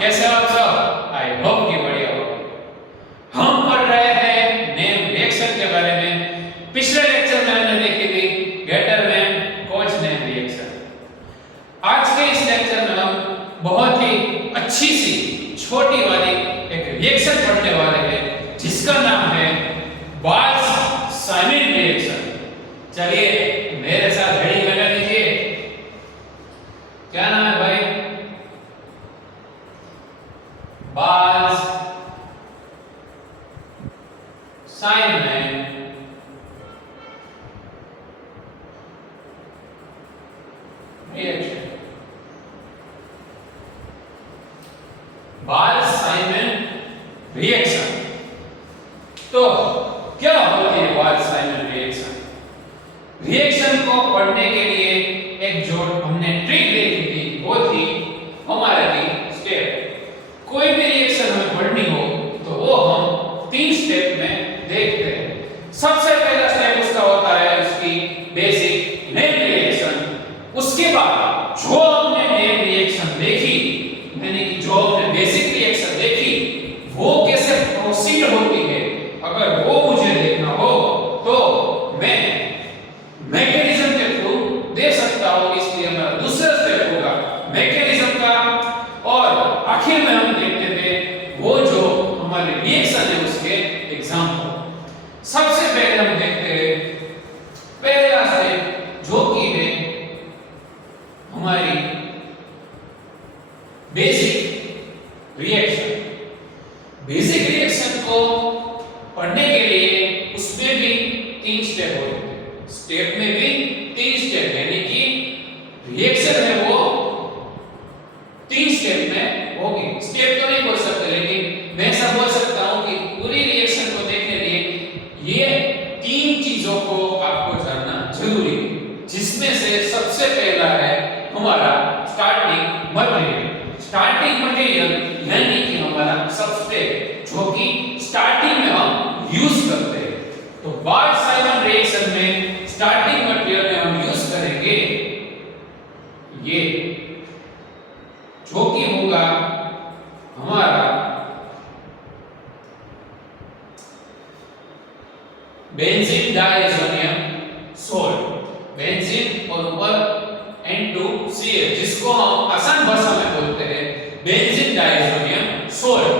कैसे हो आप सब? आई होप कि बढ़िया हो। हम पढ़ रहे हैं नेम रिएक्शन के बारे में। पिछले लेक्चर में हमने देखी थी गेटरमैन-कोच नेम रिएक्शन। आज के इस लेक्चर में हम बहुत ही अच्छी सी छोटी वाली एक रिएक्शन पढ़ने वाले हैं जिसका नाम है बाल्स-साइमन रिएक्शन। चलिए मेरे साथ हेडिंग लगा दीजिए। क्या नाम है भाई? Balz Schiemann reaction. Balz Schiemann reaction. तो क्या होती है बाल्स साइमन रिएक्शन? रिएक्शन को पढ़ने के लिए एक जो हमने ट्रिक देखी थी वो थी हमारे थी स्टेप। कोई भी रिएक्शन हमें पढ़नी हो तो वो हम 3 स्टेप में देखते हैं। सबसे पहला स्टेप उसका होता है उसकी बेसिक नेम रिएक्शन। उसके बाद जो हमने नेम रिएक्शन देखी, यानी कि जो हमने बेसिक रिएक्शन देखी वो कैसे प्रोसीड होती है, अगर वो मुझे देखना हो तो मैं मैकेनिज्म के थ्रू दे सकता हूं। इसलिए हमारा दूसरा स्टेप होगा मैकेनिज्म का। और आखिर में हम देखते थे वो जो हमारे रिएक्शन है उसके एग्जांपल। सबसे पहले हम देखते हैं पहला स्टेप जो कि है हमारी बेसिक रिएक्शन। बेसिक रिएक्शन को पढ़ने के लिए उसमें भी 3 स्टेप होते हैं। स्टेप में भी 3 स्टेप, यानी कि रिएक्शन है वो 3 स्टेप में होगी। स्टेप तो नहीं बोल सकते, लेकिन मैं ऐसा बोल सकता हूं कि पूरी रिएक्शन को देखने के लिए ये 3 चीजों को आपको जानना जरूरी है, जिसमें से सबसे पहला है हमारा स्टार्टिंग मटेरियल। स्टार्टिंग मटेरियल यानी कि हमारा सबस्ट्रेट, जो कि स्टार्टिंग में हम यूज करते हैं। तो बाल्स-साइमन रिएक्शन में स्टार्टिंग मटेरियल में हम यूज करेंगे ये, जो कि होगा हमारा बेंजीन डाइएज़ोनियम सॉल्ट। बेंजीन और ऊपर N2Cl, जिसको हम आसान भाषा में बोलते हैं बेंजीन डाइएज़ोनियम सॉल्ट।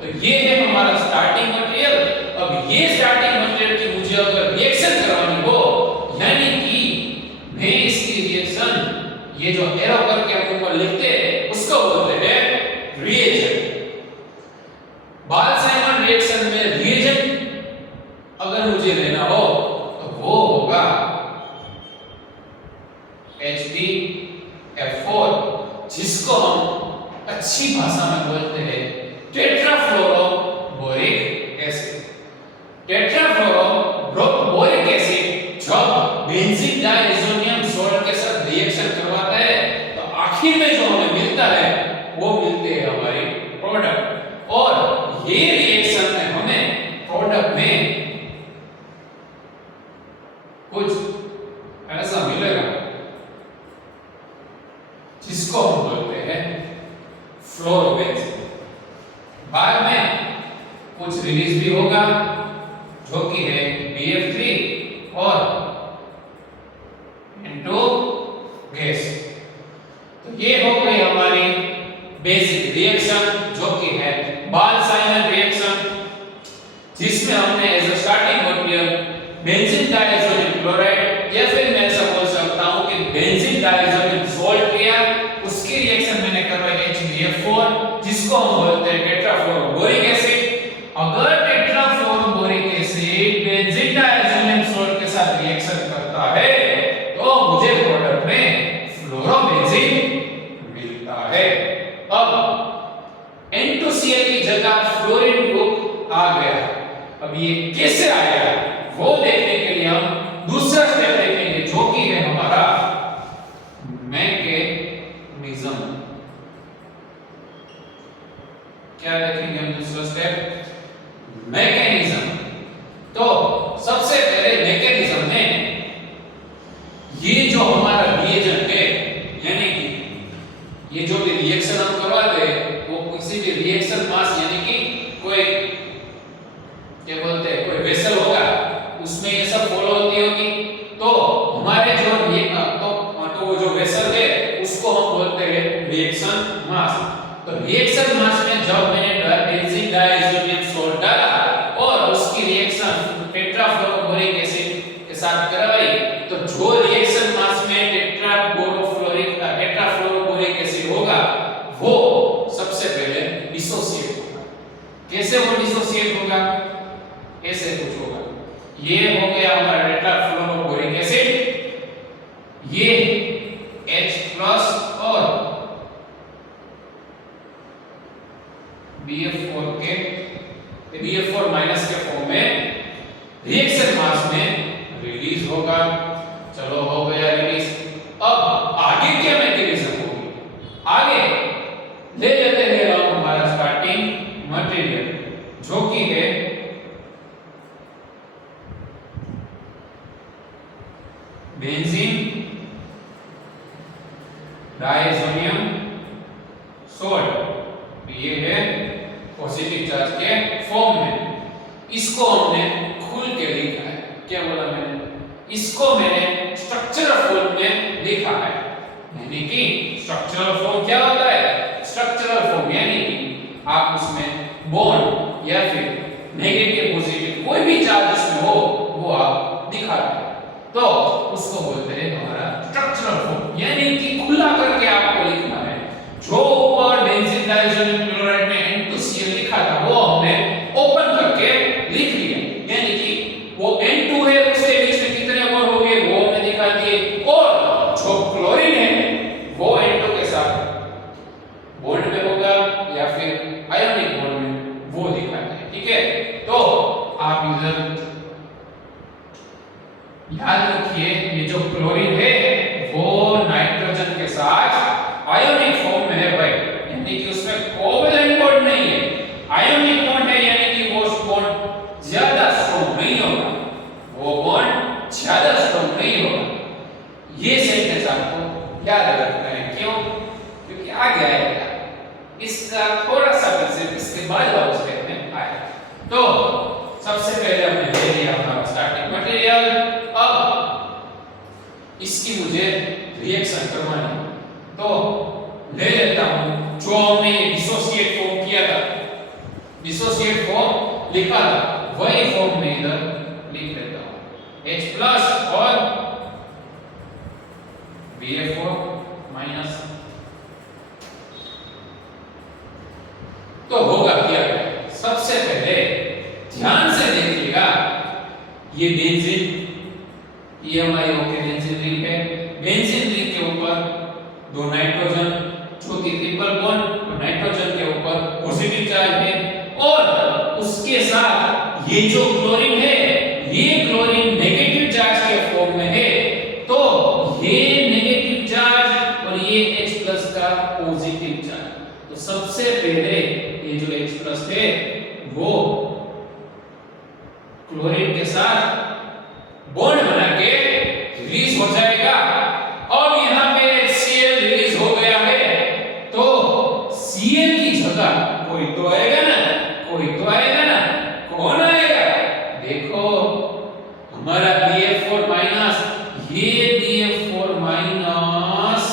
तो ये है हमारा स्टार्टिंग मटेरियल। अब ये स्टार्टिंग मटेरियल की मुझे अगर रिएक्शन करवानी हो, यानी कि मैं इसकी रिएक्शन, ये जो एरो करके हम ऊपर लिखते हैं उसको बोलते हैं रिएजेंट। बाल्स-साइमन रिएक्शन में रिएजेंट अगर मुझे लेना हो तो वो होगा HbF4, जिसको हम अच्छी भाषा में बोलते हैं टेट्राफ्लोरोबोरिक एसिड। टेट्राफ्लोरोबोरिक एसिड जब बेंजीन डाइएज़ोनियम सॉल्ट के साथ रिएक्शन करवाता है तो आखिर में जो हमें मिलता है वो मिलते हैं हमारी प्रोडक्ट। और ये रिएक्शन में हमें प्रोडक्ट में कुछ ऐसा मिलेगा जिसको हम बोलते हैं फ्लोरोबेंजीन। बाद में कुछ रिलीज भी होगा जो कि है BF3 और N2 गैस। तो ये हो गई हमारी बेसिक रिएक्शन जो कि है बाल्स-साइमन रिएक्शन, जिसमें हमने as a starting material benzene diazonium chloride, या फिर मैं ऐसा बोल सकता हूं कि बेंजीन डाइएज़ोनियम सॉल्ट लिया, उसकी रिएक्शन मैंने करवाई HbF4, जिसको हम बोलते हैं टेट्राफ्लोरोबोरिक एसिड। अगर टेट्राफ्लोरोबोरिक एसिड बेंजीन डाइएज़ोनियम सॉल्ट के साथ रिएक्शन करता है तो मुझे प्रोडक्ट में फ्लोरोबेंजीन मिलता है। अब N2Cl की जगह फ्लोरीन ग्रुप आ गया। अब ये कैसे आया वो देखने के लिए हम दूसरा स्टेप देखेंगे, जो कि है हमारा मैकेनिज्म। क्या देखेंगे हम दूसरा स्टेप? मैकेनिज्म। तो सबसे पहले मैकेनिज्म में ये जो हमारा रिएजेंट है, यानी कि ये जो भी रिएक्शन हम करवाते हैं वो किसी भी रिएक्शन मास यानी कि कोई क्या बोलते हैं कोई वेसल होगा उसमें ये सब फॉलो होती होगी तो हमारे जो तो वो जो वेसल है उसको हम बोलते हैं रिएक्शन मास। तो रिएक्शन मास में जब मैंने बेंजीन डाइazonium सॉल्ट डाला और उसकी रिएक्शन टेट्राफ्लोरोबोरिक एसिड के साथ करवाई तो जो रिएक्शन मास में टेट्राफ्लोरोबोरिक एसिड होगा वो सबसे पहले डिसोसिएट होगा। कैसे वो डिसोसिएट होगा? ऐसे कुछ होगा। ये हो गया हमारा टेट्राफ्लोरोबोरिक एसिड, ये H+ और BF4 के BF4 माइनस के फॉर्म में रिएक्शन मास में रिलीज होगा। चलो हो गया रिलीज। अब आगे क्या मैकेनिज्म होगी? आगे ले लेते हैं हम हमारा स्टार्टिंग मटेरियल जो कि है बेंजीन डाइazonium सॉल्ट। ये है पॉजिटिव चार्ज के फॉर्म में। इसको हमने खुल के लिखा है। क्या बोला मैंने? इसको मैंने स्ट्रक्चरल फॉर्म में लिखा है। यानी कि स्ट्रक्चरल फॉर्म क्या होता है? स्ट्रक्चरल फॉर्म यानी कि आप उसमें बॉन्ड या फिर नेगेटिव पॉजिटिव कोई भी चार्ज उसमें हो वो आप दिखाते हैं तो उसको बोलते हैं हमारा स्ट्रक्चरल फॉर्म। यानी कि खुला करके आपको लिखना है। जो ऊपर बेंजीन डाइazonium क्लोराइड में N2Cl लिखा था वो हमने ओपन करके लिख लिया। यानी कि वो N2 है उसके बीच में कितने बॉन्ड होंगे वो हमने दिखा दिए और जो क्लोरीन है वो N2 के साथ बॉन्ड में होगा या फिर आयोनिक बॉन्ड में वो दिखाते हैं। ठीक है, तो आप इधर याद रखिए ये जो क्लोरीन है वो नाइट्रोजन के साथ आयोनिक फॉर्म में है भाई। यानी कि उसमें कोवेलेंट बॉन्ड नहीं है, आयोनिक बॉन्ड है। यानी कि वो बॉन्ड ज्यादा स्ट्रांग नहीं होगा, वो बॉन्ड ज्यादा स्ट्रांग नहीं होगा। ये सेंटेंस आपको याद रखना है। क्यों? क्योंकि आगे आएगा इसका थोड़ा सा कंसेप्ट इसके बाद वाला स्टेप में आएगा। तो सबसे पहले हमने ले लिया अपना स्टार्टिंग मटेरियल। अब इसकी मुझे रिएक्शन करवानी है तो ले लेता हूं जो हमने ये डिसोसिएट फॉर्म किया था, डिसोसिएट फॉर्म लिखा था वही फॉर्म में इधर लिख लेता हूं H+ और BF4 माइनस। तो होगा क्या? सबसे पहले ध्यान से देखिएगा ये बेंजीन, ये हमारी ओके बेंजीन रिंग है। बेंजीन रिंग के ऊपर दो नाइट्रोजन जो कि ट्रिपल बॉन्ड और नाइट्रोजन के ऊपर पॉजिटिव चार्ज है और उसके साथ ये जो क्लोरीन है ये क्लोरीन नेगेटिव चार्ज के फॉर्म में है। तो ये नेगेटिव चार्ज और ये H+ का पॉजिटिव चार्ज। तो सबसे पहले ये जो H+ है वो क्लोरीन के साथ बॉन्ड बना के रिलीज हो जाएगा। और यहां पे Cl रिलीज हो गया है तो Cl की जगह कोई तो आएगा ना, कोई तो आएगा ना। कौन आएगा? देखो हमारा BF4 माइनस, ये BF4 माइनस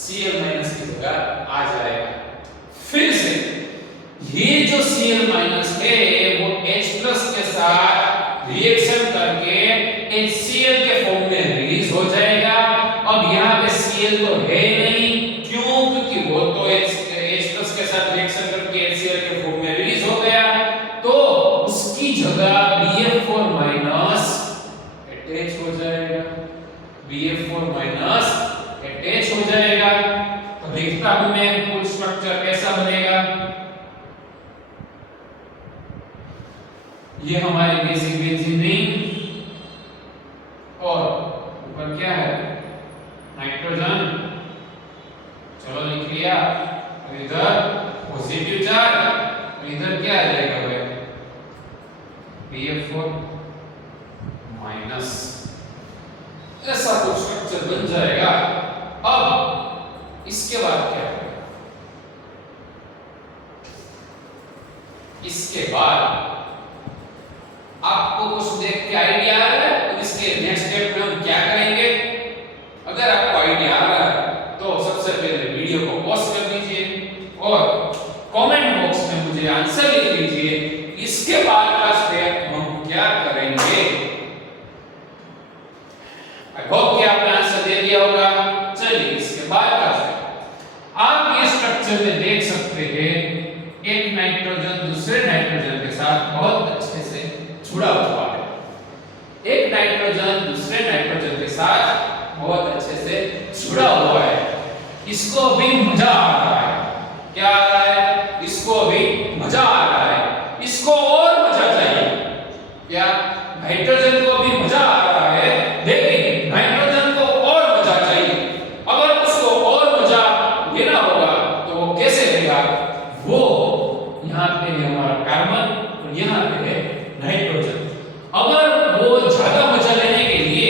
Cl माइनस की जगह आ जाएगा। फिर से ये जो Cl माइनस है वो H+ के साथ रिएक्शन करके HCl के फॉर्म में रिलीज हो जाएगा। अब यहाँ पे Cl तो है नहीं, क्यों? क्योंकि वो तो H+ के साथ रिएक्शन करके HCl के फॉर्म में रिलीज हो गया। तो उसकी जगह BF4 माइनस अटैच हो जाएगा, BF4 माइनस अटैच हो जाएगा। तो देखता हूं मैं फुल स्ट्रक्चर कैसा बनेगा। ये हमारी बेसिक बेंजीन रिंग और ऊपर क्या है? नाइट्रोजन। चलो लिख लिया। और इधर पॉजिटिव चार्ज और इधर क्या आ जाएगा भाई? BF4 minus. ऐसा कुछ स्ट्रक्चर बन जाएगा। अब इसके बाद क्या करेगा? इसके बाद आपको कुछ देख के आइडिया आ रहा है तो इसके नेक्स्ट स्टेप में हम क्या करेंगे? अगर आपको आइडिया आ रहा है तो सबसे पहले वीडियो को पॉज कर दीजिए और कमेंट बॉक्स में मुझे आंसर लिख दीजिए। इसके बाद का स्टेप हम क्या करेंगे? आई होप कि आपने आंसर दे दिया होगा। चलिए इसके बाद का स्टेप, आप ये स्ट्रक्चर में देख सकते हैं एक नाइट्रोजन दूसरे नाइट्रोजन के साथ बहुत अच्छे से जुड़ा हुआ है। एक नाइट्रोजन दूसरे नाइट्रोजन के साथ बहुत अच्छे से जुड़ा हुआ है। इसको भी मजा आ रहा है। क्या आ रहा है? इसको भी मजा आ रहा है। इसको और मजा चाहिए। क्या? नाइट्रोजन को भी मजा आ रहा है, लेकिन नाइट्रोजन को और मजा चाहिए। अगर उसको और मजा लेना होगा तो वो कैसे लेगा? वो यहाँ पे है हमारा कार्बन और यहाँ पे है नाइट्रोजन। अगर वो ज्यादा मजा लेने के लिए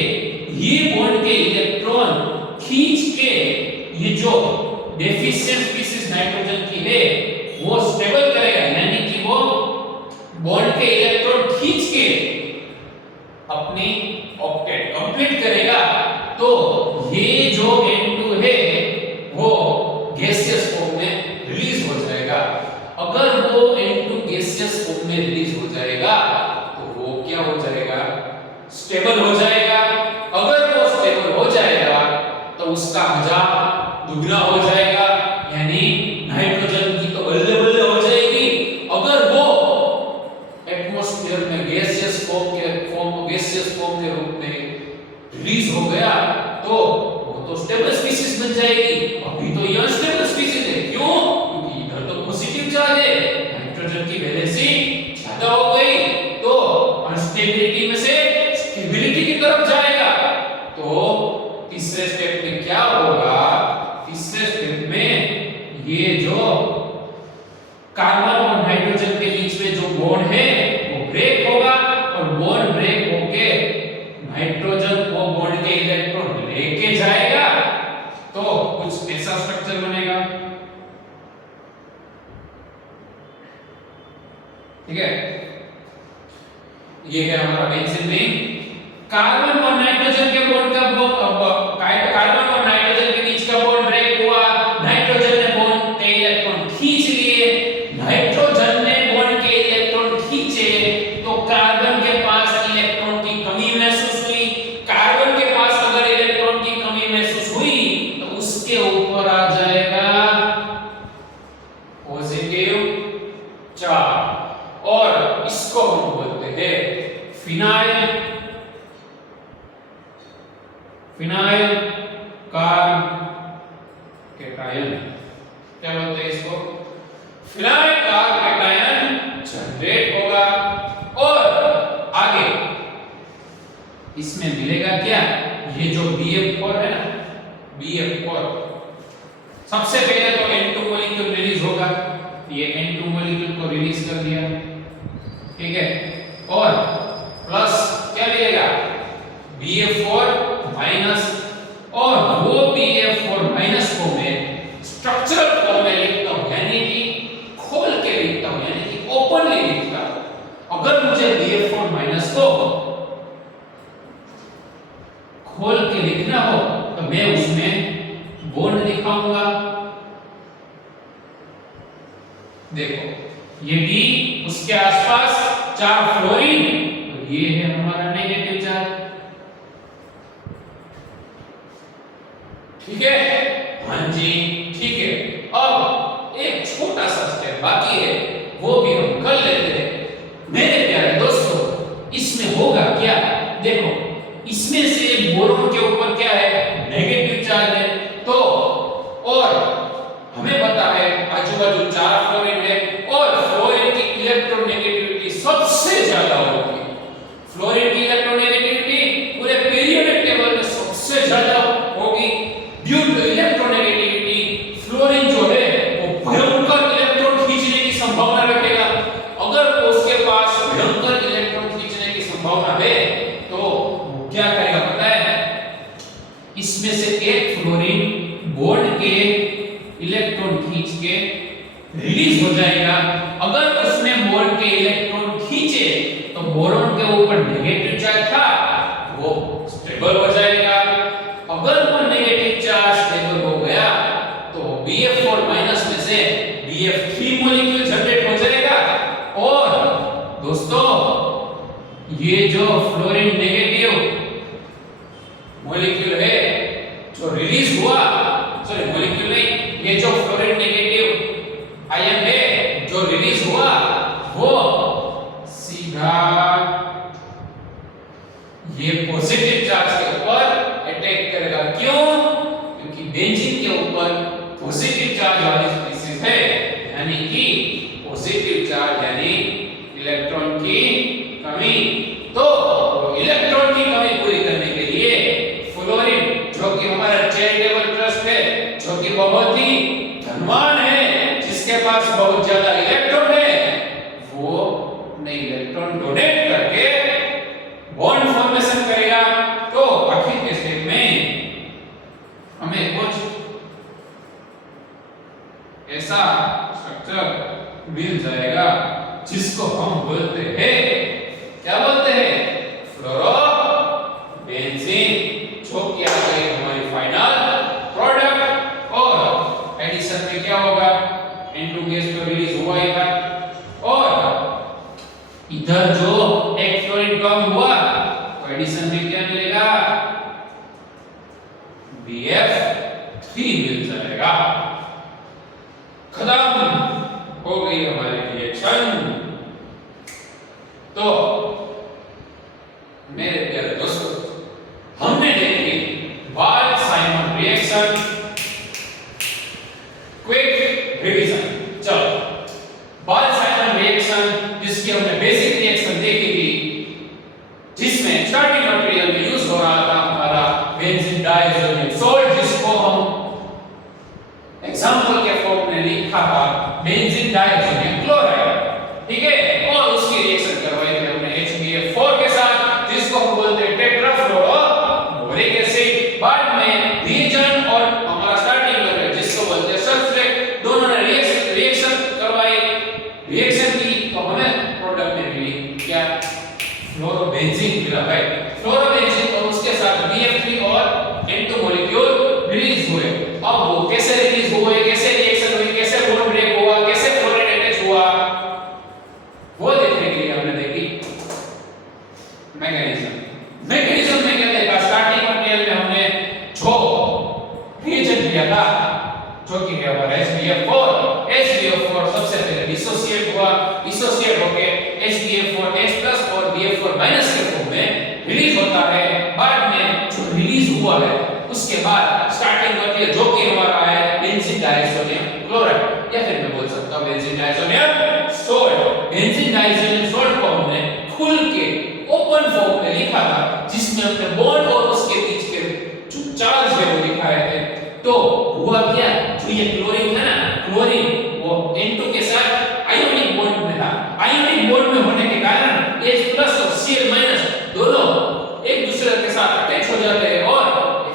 ये बॉन्ड के इलेक्ट्रॉन खींच के ये जो डेफिशिएंट स्पीशीज नाइट्रोजन की है वो स्टेबल करेगा, यानी कि वो बॉन्ड के इलेक्ट्रॉन खींच के अपनी ऑक्टेट कंप्लीट करेगा, तो ये जो N2 है वो गैसियस फॉर्म में रिलीज हो जाएगा। अगर वो N2 गैसियस फॉर्म में रिलीज हो जाएगा तो वो क्या हो जाएगा? स्टेबल हो जाएगा। अगर वो स्टेबल हो जाएगा तो उसका मजा दुगना हो जाएगा, यानी नाइट्रोजन की तो बल्ले बल्ले हो जाएगी। अगर वो एटमॉस्फेयर में गैसियस फॉर्म के रूप में रिलीज हो गया तो वो तो स्टेबल स्पीशीज बन जाएगी। अभी तो ये अनस्टेबल स्पीशीज है। क्यों? क्योंकि इधर तो पॉजिटिव चार्ज है, नाइट्रोजन की वैलेंसी ज्यादा हो गई तो अनस्टेबिलिटी में से स्टेबिलिटी की तरफ जाएगा। तो तीसरे स्टेप में क्या होगा? तीसरे स्टेप में ये जो कार्बन और नाइट्रोजन के बीच में जो बॉन्ड है वो ब्रेक होगा और बॉन्ड ब्रेक होके नाइट्रोजन वो बॉन्ड के इलेक्ट्रॉन लेके जाएगा तो कुछ ऐसा स्ट्रक्चर बनेगा। ठीक है, ये है हमारा बेंजीन रिंग। कार्बन और नाइट्रोजन के बॉन्ड का कार्बन और नाइट्रोजन के बीच का बॉन्ड ब्रेक हुआ, नाइट्रोजन ने बॉन्ड के इलेक्ट्रॉन खींच लिए। नाइट्रोजन ने बॉन्ड के इलेक्ट्रॉन खींचे तो कार्बन के पास इलेक्ट्रॉन की कमी महसूस हुई। कार्बन के पास अगर इलेक्ट्रॉन की कमी महसूस हुई तो उसके ऊपर आ जाएगा पॉजिटिव चार्ज और इसको हम बोलते हैं फिनाइल कार्बोकेटायन। क्या बोलते हैं इसको? फिनाइल कार्बोकेटायन जनरेट होगा और आगे इसमें मिलेगा क्या? ये जो BF4 है ना, BF4 सबसे पहले तो N2 मॉलिक्यूल रिलीज होगा। ये N2 मॉलिक्यूल को रिलीज कर दिया, ठीक है, और प्लस क्या मिलेगा? BF4 माइनस, और वो BF4 माइनस को मैं स्ट्रक्चरल फॉर्म में लिखता हूं, यानी कि खोल के लिखता हूं, यानी कि ओपनली लिखता हूं। अगर मुझे BF4 माइनस को खोल के लिखना हो तो मैं उसमें बॉन्ड लिखाऊंगा। देखो ये भी उसके आसपास 4 फ्लोरीन, तो ये है हमारा नेगेटिव चार्ज। ठीक है? हाँ जी, ठीक है। अब एक छोटा सा स्टेप बाकी है, वो भी हम कर लेते हैं। मेरे प्यारे दोस्तों, इसमें होगा क्या? देखो इसमें से बोरोन के ऊपर क्या है? नेगेटिव चार्ज है। तो और हमें पता है आजू बाजू 4 फ्लोरीन है और फ्लोरीन की इलेक्ट्रोनेगेटिविटी सबसे ज्यादा होगी। फ्लोरीन की इलेक्ट्रोनेगेटिविटी पूरे पीरियोडिक टेबल में सबसे ज्यादा होगी। ड्यू टू इलेक्ट्रोनेगेटिविटी फ्लोरीन जो है वो भयंकर इलेक्ट्रॉन खींचने की संभावना रखेगा। अगर उसके पास भयंकर इलेक्ट्रॉन खींचने की संभावना है तो वो क्या करेगा पता है? इसमें से एक फ्लोरीन बॉन्ड के इलेक्ट्रॉन खींच के रिलीज हो जाएगा। अगर उसने बोरॉन के इलेक्ट्रॉन खींचे तो बोरॉन के ऊपर नेगेटिव चार्ज था वो स्टेबल हो जाएगा। अगर वो नेगेटिव चार्ज स्टेबल हो गया तो Bf4 माइनस में से Bf3 मॉलिक्यूल जनरेट हो जाएगा। और दोस्तों ये जो फ्लोरीन नेगेटिव मॉलिक्यूल है जो रिलीज हुआ, सॉरी मॉलिक्यूल नहीं, ये जो फ्लोरीन नेगेटिव आयन है जो रिलीज हुआ वो सीधा ये पॉजिटिव चार्ज के ऊपर अटैक करेगा। क्यों? क्योंकि बेंजीन के ऊपर पॉजिटिव चार्ज वाली स्पीशीज है, यानी कि पॉजिटिव चार्ज यानी इलेक्ट्रॉन की कमी। तो इलेक्ट्रॉन की कमी पूरी करने के लिए फ्लोरीन जो कि हमारा चैरिटेबल ट्रस्ट है, जो कि बहुत ही धनवान है, जिसके पास बहुत ज्यादा इलेक्ट्रॉन है, वो अपने इलेक्ट्रॉन डोनेट करके बॉन्ड फॉर्मेशन करेगा। तो आखिर के स्टेप में हमें कुछ ऐसा स्ट्रक्चर मिल जाएगा जिसको हम बोलते हैं, क्या बोलते हैं? फ्लोरोबेंजीन, जो कि आ गई हमारी फाइनल प्रोडक्ट। और एडिशन में क्या होगा? N2 गैस तो रिलीज हुआ ही था, और इधर जो एक फ्लोरीन कम हुआ तो एडिशन में क्या मिलेगा? Bf3 मिल जाएगा। खत्म हो गई हमारी रिएक्शन। तो मेरे प्यारे दोस्तों, हमने देखी वाल्स-साइमन रिएक्शन। क्विक रिवीजन, चलो वाल्स-साइमन रिएक्शन जिसकी हमने बेसिक रिएक्शन देखी थी, जिसमें स्टार्टिंग मटेरियल में यूज हो रहा था हमारा बेंजीन डाइसोनियम सॉल्ट, जिसको हम एग्जांपल के फॉर्म में लिखा था बेंजीन डाइसोनियम क्लोराइड, ठीक है। और उसकी रिएक्शन करवाई थी हमने HBF4 के साथ, जिसको हम बोलते हैं टेट्राफ्लोरोबोरिक एसिड। बाद में रिएजेंट और हमारा स्टार्टिंग मटेरियल जिसको बोलते हैं सब्सट्रेट, दोनों ने रिएक्शन करवाई, रिएक्शन की, तो हमें प्रोडक्ट में मिली क्या? फ्लोरोबेंजीन मिला है। फ्लोरोबेंजीन और उसके साथ Bf3 और N2 मॉलिक्यूल रिलीज हुए। अब वो कैसे रिलीज हुए, कैसे रिएक्शन हुई, कैसे बॉन्ड ब्रेक हुआ, कैसे फ्लोरीन अटैच हुआ, वो देखने के लिए हमने देखी मैकेनिज्म। मैकेनिज्म में क्या देखा? स्टार्टिंग मटेरियल में हमने जो रिएजेंट लिया था, जो कि है हमारा HBF4। HBF4 सबसे पहले डिसोसिएट हुआ, डिसोसिएट होके HBF4H+ और BF4- के फॉर्म में रिलीज होता है। बाद में जो रिलीज हुआ है उसके बाद स्टार्टिंग मटेरियल जो कि हमारा है बेंजीन डाइसोनियम क्लोराइड, या फिर मैं बोल सकता हूं benzene diazonium salt. Benzene diazonium salt को हमने खुल के ओपन फॉर्म में लिखा था, जिसमें हमने बॉन्ड और उसके बीच के जो चार्ज है वो दिखाए थे। तो हुआ क्या? जो ये क्लोरीन है ना, क्लोरीन वो N2 के साथ आयोनिक बॉन्ड में था। आयोनिक बॉन्ड में होने के कारण H+ और Cl- दोनों एक दूसरे के साथ अटैच हो जाते हैं और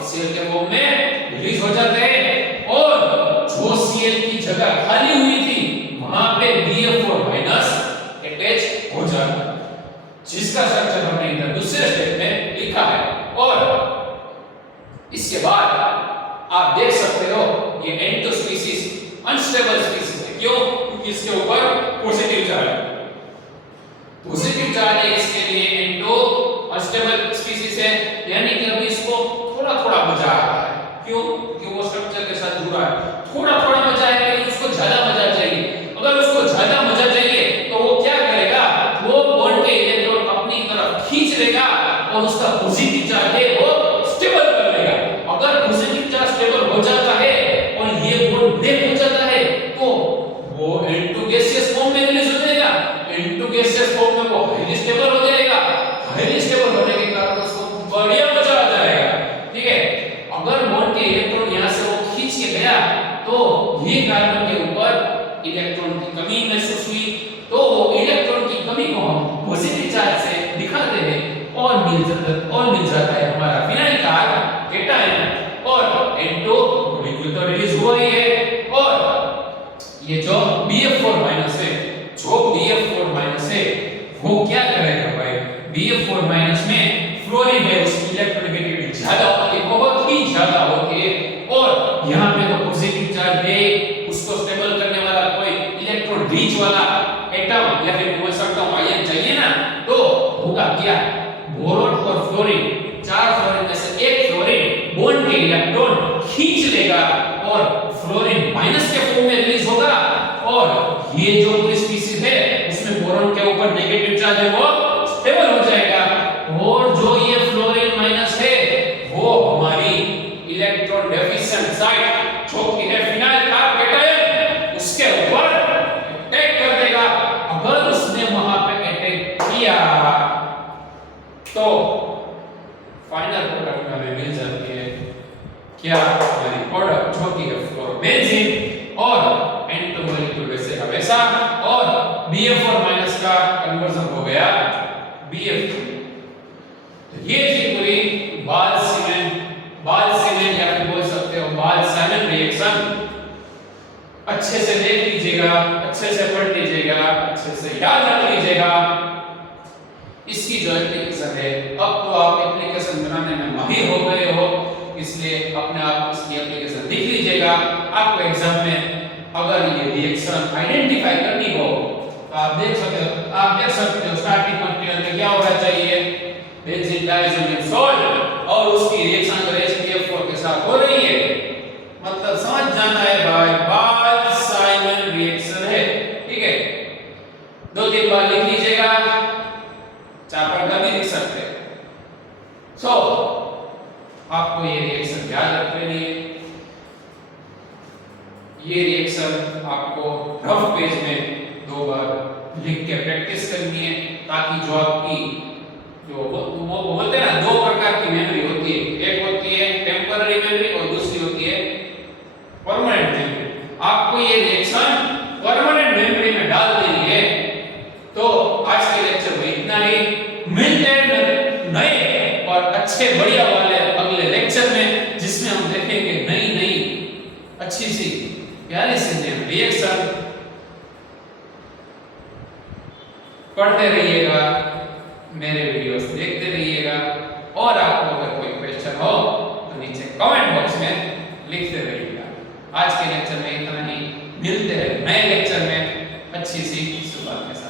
HCl के फॉर्म में रिलीज हो जाते हैं। और जो Cl की जगह खाली हुई थी वहां पे Bf4- अटैच हो जाता है, जिसका स्ट्रक्चर हमने इधर दूसरे स्टेप में लिखा है। और इसके बाद आप देख सकते हो ये N2 स्पीशीज अनस्टेबल स्पीशीज है। क्यों? क्योंकि इसके ऊपर पॉजिटिव चार्ज है। पॉजिटिव चार्ज है, इसके लिए N2 अनस्टेबल स्पीशीज है, यानी कि अभी इसको थोड़ा थोड़ा मजा आ रहा है। क्यों? क्योंकि वो स्ट्रक्चर के साथ जुड़ा है। थोड़ा थोड़ा मजा है, लेकिन उसको ज्यादा मजा चाहिए। अगर उसको ज्यादा मजा चाहिए तो वो क्या करेगा? वो बॉन्ड के इलेक्ट्रॉन अपनी तरफ खींच लेगा और उसका पॉजिटिव चार्ज है वो स्टेबल कर लेगा। अगर पॉजिटिव चार्ज स्टेबल हो जाता है और ये बॉन्ड ब्रेक हो जाता है तो वो N2 गैसियस फॉर्म में रिलीज हो जाएगा। N2 गैसियस फॉर्म में वो हाईली स्टेबल हो जाएगा। हाईली स्टेबल होने के कारण उसको बढ़िया मजा आ जाएगा, ठीक है। अगर बॉन्ड के इलेक्ट्रॉन यहां से वो खींच के गया तो ये कार्बन के ऊपर इलेक्ट्रॉन की कमी महसूस हुई, तो वो इलेक्ट्रॉन की कमी को हम पॉजिटिव चार्ज से दिखाते हैं और मिल जाता है हमारा फिनाइल का केटायन। और N2 मॉलिक्यूल तो रिलीज हुआ ही है और ये जो BF4 माइनस है, जो BF4 माइनस है वो क्या करेगा भाई, BF4 माइनस में फ्लोरीन है उसकी इलेक्ट्रोनेगेटिविटी ज्यादा होती है, बहुत ही ज्यादा होती है, और यहाँ पे तो पॉजिटिव चार्ज है, उसको स्टेबल करने वाला कोई इलेक्ट्रॉन रिच वाला एटम या फिर बोल सकता हूँ आयन चाहिए ना, तो होगा क्या, बोरोन और फ्लोरीन, चार फ्लोरीन में से एक फ्लोरीन बॉन्ड के इलेक्ट्रॉन खींच लेगा और फ्लोरीन माइनस के फॉर्म में रिलीज होगा, और ये जो पूरी स्पीशीज है उसमें बोरोन के ऊपर नेगेटिव चार्ज है वो स्टेबल हो जाएगा, और जो ये फ्लोरीन माइनस है वो हमारी इलेक्ट्रॉन डेफिशिएंट साइट जो कि है फिनाइल कार्बोकेटायन उसके ऊपर अटैक कर देगा। अगर उसने वहां पे अटैक किया तो फाइनल प्रोडक्ट हमें मिल जाती है क्या, हमारी प्रोडक्ट जो कि है फ्लोरोबेंजीन, और एंटो मॉलिक्यूल वैसे का वैसा, और BF4 माइनस का कन्वर्जन हो गया BF3। तो ये थी पूरी बाल-सीमेन या फिर बोल सकते हो बाल-साइमन रिएक्शन। अच्छे से देख लीजिएगा, अच्छे से पढ़ लीजिएगा, अच्छे से याद रख लीजिएगा। इसकी जो एप्लीकेशन है, अब तो आप एप्लीकेशन बनाने में माहिर हो गए हो, इसलिए अपने आप इसकी एप्लीकेशन देख लीजिएगा। आपको एग्जाम में अगर ये रिएक्शन आइडेंटिफाई करनी हो तो आप देख सकते हो स्टार्टिंग कंटेनर में क्या होना चाहिए, बेंजीन डाइसोनियम सॉल्ट, और उसकी रिएक्शन अगर HBF4 के साथ हो रही है, मतलब समझ जाना है भाई बाल-साइमन रिएक्शन है, ठीक है। 2-3 बार लिख लीजिएगा, चापर का भी लिख सकते हैं। सो आपको ये रिएक्शन याद रख लेनी है, ये रिएक्शन आपको रफ पेज में 2 बार लिख के प्रैक्टिस करनी है, ताकि जो आपकी जो वो बोलते हैं ना 2 प्रकार की मेमोरी होती है, एक होती है टेम्पररी मेमोरी और दूसरी होती है परमानेंट मेमोरी। आपको ये रिएक्शन परमानेंट मेमोरी में डाल देनी है। तो आज के लेक्चर में इतना ही, मिलते हैं नए और अच्छे बढ़िया वाले अगले लेक्चर में, जिसमें हम देखेंगे नई अच्छी सी प्यारी सी रिएक्शन। पढ़ते रहिएगा, मेरे वीडियोस देखते रहिएगा, और आपको अगर कोई क्वेश्चन हो तो नीचे कमेंट बॉक्स में लिखते रहिएगा। आज के लेक्चर में इतना ही, मिलते हैं नए लेक्चर में अच्छी सी सुबह के साथ।